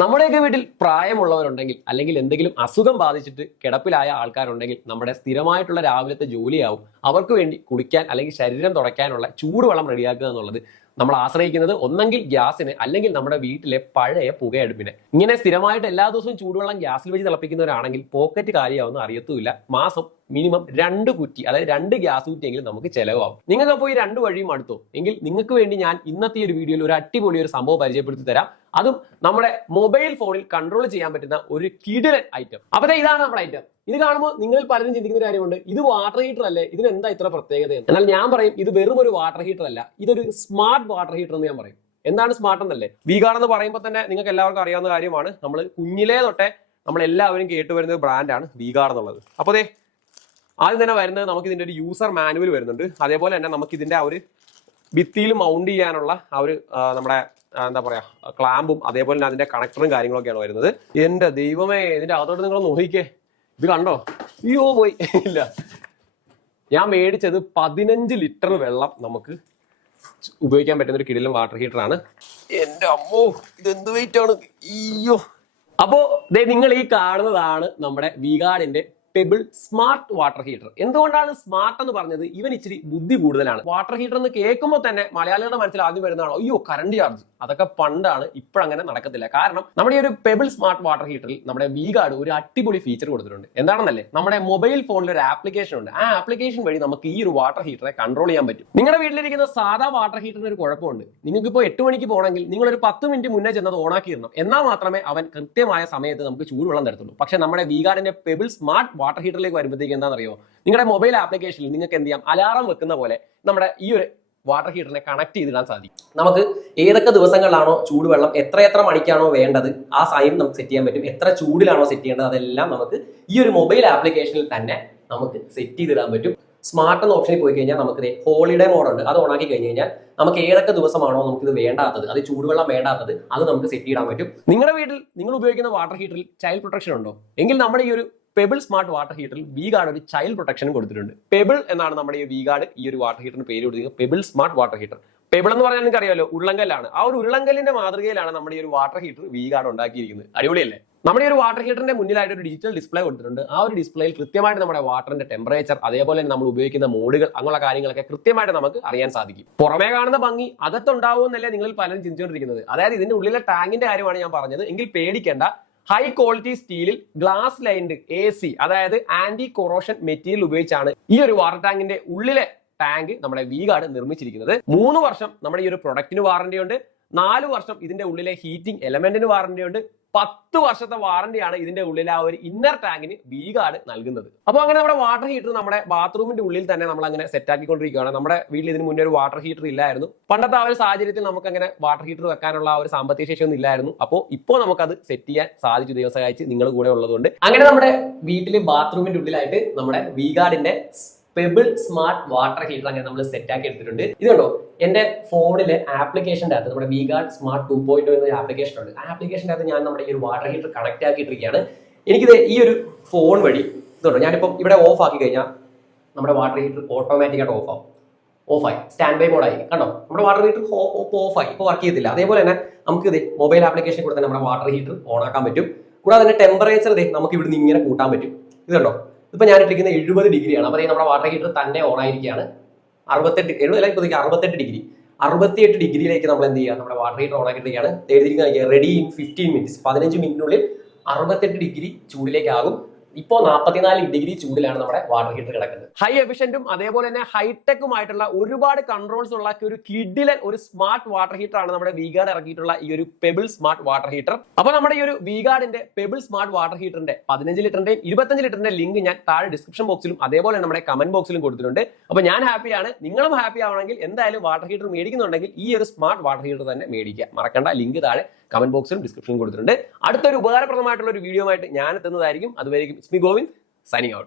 നമ്മുടെയൊക്കെ വീട്ടിൽ പ്രായമുള്ളവരുണ്ടെങ്കിൽ അല്ലെങ്കിൽ എന്തെങ്കിലും അസുഖം ബാധിച്ചിട്ട് കിടപ്പിലായ ആൾക്കാരുണ്ടെങ്കിൽ നമ്മുടെ സ്ഥിരമായിട്ടുള്ള രാവിലത്തെ ജോലിയാവും അവർക്ക് വേണ്ടി കുടിക്കാൻ അല്ലെങ്കിൽ ശരീരം തുടയ്ക്കാനുള്ള ചൂടുവെള്ളം റെഡിയാക്കുക എന്നുള്ളത് നമ്മൾ ആശ്രയിക്കുന്നത് ഒന്നെങ്കിൽ ഗ്യാസിന് അല്ലെങ്കിൽ നമ്മുടെ വീട്ടിലെ പഴയ പുകയടുപ്പിനെ. ഇങ്ങനെ സ്ഥിരമായിട്ട് എല്ലാ ദിവസവും ചൂടുവെള്ളം ഗ്യാസിൽ വെച്ച് തിളപ്പിക്കുന്നവരാണെങ്കിൽ പോക്കറ്റ് കാര്യമാവുന്ന അറിയത്തുമില്ല. മാസം മിനിമം 2 കുറ്റി, അതായത് 2 ഗ്യാസ് കുറ്റിയെങ്കിലും നമുക്ക് ചെലവാകും. നിങ്ങൾക്ക് അപ്പോൾ ഈ 2 വഴിയും അടുത്തോ എങ്കിൽ നിങ്ങൾക്ക് വേണ്ടി ഞാൻ ഇന്നത്തെ ഒരു വീഡിയോയിൽ ഒരു അടിപൊളി ഒരു സംഭവം പരിചയപ്പെടുത്തി തരാം. അതും നമ്മുടെ മൊബൈൽ ഫോണിൽ കൺട്രോൾ ചെയ്യാൻ പറ്റുന്ന ഒരു കിടിലൻ ഐറ്റം. അപ്പോൾ ഇതാണ് നമ്മുടെ ഐറ്റം. ഇത് കാണുമ്പോൾ നിങ്ങൾ പലരും ചിന്തിക്കുന്ന ഒരു കാര്യമുണ്ട്, ഇത് വാട്ടർ ഹീറ്റർ അല്ലേ, ഇതിന് എന്താ ഇത്ര പ്രത്യേകത? എന്നാൽ ഞാൻ പറയും, ഇത് വെറും ഒരു വാട്ടർ ഹീറ്റർ അല്ല, ഇതൊരു സ്മാർട്ട് വാട്ടർ ഹീറ്റർ എന്ന് ഞാൻ പറയും. എന്താണ് സ്മാർട്ട് എന്നല്ലേ? V-Guard എന്ന് പറയുമ്പോൾ തന്നെ നിങ്ങൾക്ക് എല്ലാവർക്കും അറിയാവുന്ന കാര്യമാണ്. നമ്മൾ കുഞ്ഞിലേ തൊട്ടേ നമ്മൾ എല്ലാവരും കേട്ടുവരുന്ന ബ്രാൻഡാണ് V-Guard എന്നുള്ളത്. അപ്പോൾ ആദ്യം തന്നെ വരുന്നത് നമുക്ക് ഇതിന്റെ ഒരു യൂസർ മാനുവൽ വരുന്നുണ്ട്. അതേപോലെ തന്നെ നമുക്ക് ഇതിന്റെ ആ ഒരു ഭിത്തിയിൽ മൗണ്ട് ചെയ്യാനുള്ള ആ ഒരു നമ്മുടെ എന്താ പറയാ ക്ലാമ്പും അതേപോലെ തന്നെ അതിന്റെ കണക്ടറും കാര്യങ്ങളൊക്കെയാണ് വരുന്നത്. എന്റെ ദൈവമേ, ഇതിന്റെ അകത്തോട്ട് നിങ്ങൾ നോക്കിക്കേ, ഇത് കണ്ടോ? അയ്യോ പോയി ഇല്ല. ഞാൻ മേടിച്ചത് 15 ലിറ്റർ വെള്ളം നമുക്ക് ഉപയോഗിക്കാൻ പറ്റുന്ന ഒരു കിടിലൻ വാട്ടർ ഹീറ്റർ ആണ്. എന്റെ അമ്മോ, ഇത് എന്ത് വെയിറ്റ് ആണ്! അയ്യോ. അപ്പോ നിങ്ങൾ ഈ കാണുന്നതാണ് നമ്മുടെ V-Guardന്റെ പെബിൾ സ്മാർട്ട് വാട്ടർ ഹീറ്റർ. എന്തുകൊണ്ടാണ് സ്മാർട്ട് എന്ന് പറഞ്ഞത്? ഇവൻ ഇച്ചിരി ബുദ്ധി കൂടുതലാണ്. വാട്ടർ ഹീറ്റർ എന്ന് കേൾക്കുമ്പോൾ തന്നെ മലയാളികളുടെ മനസ്സിൽ ആദ്യം വരുന്നതാണ് അയ്യോ കറണ്ട് ചാർജ്. അതൊക്കെ പണ്ടാണ്, ഇപ്പോഴങ്ങനെ നടക്കത്തില്ല. കാരണം നമ്മുടെ ഈ ഒരു പെബിൾ സ്മാർട്ട് വാട്ടർ ഹീറ്ററിൽ നമ്മുടെ V-Guard ഒരു അടിപൊളി ഫീച്ചർ കൊടുത്തിട്ടുണ്ട്. എന്താണെന്നല്ലേ, നമ്മുടെ മൊബൈൽ ഫോണിൽ ഒരു ആപ്ലിക്കേഷൻ ഉണ്ട്. ആ ആപ്ലിക്കേഷൻ വഴി നമുക്ക് ഈ ഒരു വാട്ടർ ഹീറ്ററെ കൺട്രോൾ ചെയ്യാൻ പറ്റും. നിങ്ങളുടെ വീട്ടിലിരിക്കുന്ന സാധാ വാട്ടർ ഹീറ്ററിന് ഒരു കുഴപ്പമുണ്ട്. നിങ്ങൾക്ക് ഇപ്പോൾ 8 മണിക്ക് പോകണമെങ്കിൽ നിങ്ങൾ ഒരു 10 മിനിറ്റ് മുന്നേ ചെന്നത് ഓണാക്കിയിടണം. എന്നാൽ മാത്രമേ അവൻ കൃത്യമായ സമയത്ത് നമുക്ക് ചൂടുവെള്ളം തരത്തുള്ളൂ. പക്ഷേ നമ്മുടെ V-Guardന്റെ പെബിൾ സ്മാർട്ട് വാട്ടർ ഹീറ്ററിലേക്ക് വരുമ്പോഴത്തേക്ക് എന്താണെന്നറിയോ, നിങ്ങളുടെ മൊബൈൽ ആപ്ലിക്കേഷനിൽ നിങ്ങൾക്ക് എന്ത് ചെയ്യാം, അലാറം വെക്കുന്ന പോലെ നമ്മുടെ ഈ ഒരു വാട്ടർ ഹീറ്ററിനെ കണക്ട് ചെയ്തിടാൻ സാധിക്കും. നമുക്ക് ഏതൊക്കെ ദിവസങ്ങളിലാണോ ചൂടുവെള്ളം എത്ര മണിക്കാണോ വേണ്ടത് ആ സമയം നമുക്ക് സെറ്റ് ചെയ്യാൻ പറ്റും. എത്ര ചൂടിലാണോ സെറ്റ് ചെയ്യേണ്ടത് അതെല്ലാം നമുക്ക് ഈ ഒരു മൊബൈൽ ആപ്ലിക്കേഷനിൽ തന്നെ നമുക്ക് സെറ്റ് ചെയ്തിടാൻ പറ്റും. സ്മാർട്ട് എന്ന ഓപ്ഷനിൽ പോയി കഴിഞ്ഞാൽ നമുക്ക് ഹോളിഡേ മോഡ് ഉണ്ട്. അത് ഓണാക്കി കഴിഞ്ഞ് കഴിഞ്ഞാൽ നമുക്ക് ഏതൊക്കെ ദിവസമാണോ നമുക്കിത് വേണ്ടാത്തത്, അത് ചൂടുവെള്ളം വേണ്ടാത്തത്, അത് നമുക്ക് സെറ്റ് ചെയ്യാൻ പറ്റും. നിങ്ങളുടെ വീട്ടിൽ നിങ്ങൾ ഉപയോഗിക്കുന്ന വാട്ടർ ഹീറ്ററിൽ ചൈൽഡ് പ്രൊട്ടക്ഷൻ ഉണ്ടോ? എങ്കിൽ നമ്മുടെ ഈ ഒരു പെബിൾ സ്മാർട്ട് വാട്ടർ ഹീറ്ററിൽ V-Guard ഒരു ചൈൽഡ് പ്രൊട്ടക്ഷനും കൊടുത്തിട്ടുണ്ട്. പെബിൾ എന്നാണ് നമ്മുടെ ഈ V-Guard ഈ ഒരു വാട്ടർ ഹീറ്ററിന് പേര് കൊടുത്തിരിക്കുന്നത്, pebble smart water heater. Pebble എന്ന് പറഞ്ഞാൽ നിങ്ങൾക്ക് അറിയാമല്ലോ, ഉരുളങ്കല്ലാണ്. ആ ഒരു ഉരുളങ്കല്ലിന്റെ മാതൃകയിലാണ് നമ്മുടെ ഈ ഒരു വാട്ടർ ഹീറ്റർ V-Guard ഉണ്ടാക്കിയിരിക്കുന്നത്. അടിപൊളിയല്ലേ? നമ്മുടെ ഈ ഒരു വാട്ടർ ഹീറ്ററിന്റെ മുന്നിലായിട്ട് ഒരു ഡിജിറ്റൽ ഡിസ്പ്ലേ കൊടുത്തിട്ടുണ്ട്. ആ ഒരു ഡിസ്പ്ലേയിൽ കൃത്യമായിട്ട് നമ്മുടെ വാട്ടറിന്റെ ടെമ്പറേച്ചർ, അതേപോലെ തന്നെ നമ്മൾ ഉപയോഗിക്കുന്ന മോഡുകൾ, അങ്ങനെയുള്ള കാര്യങ്ങളൊക്കെ കൃത്യമായിട്ട് നമുക്ക് അറിയാൻ സാധിക്കും. പുറമേ കാണുന്ന ഭംഗി അകത്തുണ്ടാവുമെന്നല്ലേ നിങ്ങൾ പലരും ചിന്തിച്ചുകൊണ്ടിരിക്കുന്നത്. അതായത് ഇതിന്റെ ഉള്ളിലെ ടാങ്കിന്റെ കാര്യമാണ് ഞാൻ പറഞ്ഞത്. എങ്കിൽ പേടിക്കേണ്ട. ഹൈ ക്വാളിറ്റി സ്റ്റീലിൽ ഗ്ലാസ് ലൈൻഡ് AC, അതായത് ആന്റി കൊറോഷൻ മെറ്റീരിയൽ ഉപയോഗിച്ചാണ് ഈ ഒരു വാട്ടർ ടാങ്കിന്റെ ഉള്ളിലെ ടാങ്ക് നമ്മുടെ V-Guard നിർമ്മിച്ചിരിക്കുന്നത്. 3 വർഷം നമ്മുടെ ഈ ഒരു പ്രൊഡക്റ്റിന് വാറന്റി ഉണ്ട്. 4 വർഷം ഇതിന്റെ ഉള്ളിലെ ഹീറ്റിംഗ് എലമെന്റിന് വാറന്റി ഉണ്ട്. 10 വർഷത്തെ വാറന്റിയാണ് ഇതിന്റെ ഉള്ളിലെ ആ ഒരു ഇന്നർ ടാങ്കിന് V-Guard നൽകുന്നത്. അപ്പോൾ അങ്ങനെ നമ്മുടെ വാട്ടർ ഹീറ്റർ നമ്മുടെ ബാത്റൂമിന്റെ ഉള്ളിൽ തന്നെ നമ്മൾ അങ്ങനെ സെറ്റ് ആക്കിക്കൊണ്ടിരിക്കുകയാണ്. നമ്മുടെ വീട്ടിൽ ഇതിന് മുന്നേ ഒരു വാട്ടർ ഹീറ്റർ ഇല്ലായിരുന്നു. പണ്ടത്തെ ആ ഒരു സാഹചര്യത്തിൽ നമുക്ക് അങ്ങനെ വാട്ടർ ഹീറ്റർ വെക്കാനുള്ള ആ ഒരു സാമ്പത്തിക ശേഷി ഒന്നും ഇല്ലായിരുന്നു. അപ്പോൾ ഇപ്പോൾ നമുക്കത് സെറ്റ് ചെയ്യാൻ സാധിച്ചു, ദൈവം സഹായിച്ച് നിങ്ങൾ കൂടെ ഉള്ളതുകൊണ്ട്. അങ്ങനെ നമ്മുടെ വീട്ടിലെ ബാത്റൂമിന്റെ ഉള്ളിലായിട്ട് നമ്മുടെ V-Guardന്റെ പെബിൾ സ്മാർട്ട് വാട്ടർ ഹീറ്റർ അങ്ങനെ നമ്മൾ സെറ്റ് ആക്കി എടുത്തിട്ടുണ്ട്. ഇത് കണ്ടോ, എന്റെ ഫോണിലെ ആപ്ലിക്കേഷൻ്റെ അകത്ത് നമ്മുടെ V-Guard സ്മാർട്ട് 2.0 എന്ന ആപ്ലിക്കേഷൻ ഉണ്ട്. ആ ആപ്ലിക്കേഷൻ്റെ അകത്ത് ഞാൻ നമ്മുടെ ഈ ഒരു വാട്ടർ ഹീറ്റർ കണക്ട് ആക്കിയിട്ടിരിക്കുകയാണ്. എനിക്കിത് ഈ ഒരു ഫോൺ വഴി ഇതുണ്ടോ, ഞാനിപ്പം ഇവിടെ ഓഫ് ആക്കി കഴിഞ്ഞാൽ നമ്മുടെ വാട്ടർ ഹീറ്റർ ഓട്ടോമാറ്റിക്കായിട്ട് ഓഫായി സ്റ്റാൻഡ് ബൈ മോഡായി. കണ്ടോ, നമ്മുടെ വാട്ടർ ഹീറ്റർ ഓഫായി, ഇപ്പോൾ വർക്ക് ചെയ്യത്തില്ല. അതേപോലെ തന്നെ നമുക്ക് ഇത് മൊബൈൽ ആപ്ലിക്കേഷൻ കൂടെ തന്നെ നമ്മുടെ വാട്ടർ ഹീറ്റർ ഓൺ ആക്കാൻ പറ്റും. കൂടാതെ തന്നെ ടെമ്പറേച്ചർ നമുക്ക് ഇവിടുന്ന് ഇങ്ങനെ കൂട്ടാൻ പറ്റും. ഇത് കണ്ടോ, ഇപ്പൊ ഞാൻ ഇട്ടിരിക്കുന്ന 70 ഡിഗ്രിയാണ്. അപ്പോൾ നമ്മുടെ വാട്ടർ ഹീറ്റർ തന്നെ ഓൺ ആയിരിക്കുകയാണ്. 68 ഡിഗ്രി 68 ഡിഗ്രിയിലേക്ക് നമ്മൾ എന്ത് ചെയ്യുക, നമ്മുടെ വാട്ടർ ഹീറ്റർ ഓൺ ആക്കിയിട്ടിരിക്കുകയാണ്. എഴുതിയിരിക്കുന്ന റെഡി ഇൻ 15 മിനിറ്റ്സ്, 15 മിനിറ്റിനുള്ളിൽ 68 ഡിഗ്രി ചൂടിലേക്കാകും. ഇപ്പോൾ 44 ഡിഗ്രി ചൂടിലാണ് നമ്മുടെ വാട്ടർ ഹീറ്റർ കിടക്കുന്നത്. ഹൈ എഫിഷ്യന്റും അതേപോലെ തന്നെ ഹൈടെക്കുമായിട്ടുള്ള ഒരുപാട് കൺട്രോൾസ് ഉള്ള ഒരു കിഡിലൻ ഒരു സ്മാർട്ട് വാട്ടർ ഹീറ്റർ ആണ് നമ്മുടെ V-Guard ഇറക്കിയിട്ടുള്ള ഈ ഒരു പെബിൾ സ്മാർട്ട് വാട്ടർ ഹീറ്റർ. അപ്പോൾ നമ്മുടെ ഈ ഒരു V-Guardന്റെ പെബിൾ സ്മാർട്ട് വാട്ടർ ഹീറ്ററിന്റെ 15 ലിറ്ററിന്റെയും 25 ലിറ്ററിന്റെ ലിങ്ക് ഞാൻ താഴെ ഡിസ്ക്രിപ്ഷൻ ബോക്സിലും അതേപോലെ നമ്മുടെ കമന്റ് ബോക്സിലും കൊടുത്തിട്ടുണ്ട്. അപ്പോൾ ഞാൻ ഹാപ്പിയാണ്, നിങ്ങളും ഹാപ്പി ആവണമെങ്കിൽ എന്തായാലും വാട്ടർ ഹീറ്റർ മേടിക്കുന്നുണ്ടെങ്കിൽ ഈ ഒരു സ്മാർട്ട് വാട്ടർ ഹീറ്റർ തന്നെ മേടിക്കുക. മറക്കണ്ട, ലിങ്ക് താഴെ കമന്റ് ബോക്സിലും ഡിസ്ക്രിപ്ഷനിലും കൊടുത്തിട്ടുണ്ട്. അടുത്തൊരു ഉപകാരപ്രദമായിട്ടുള്ള ഒരു വീഡിയോ ആയിട്ട് ഞാൻ എത്തുന്നതായിരിക്കും. അതുവരെയും it's me Govind, signing out.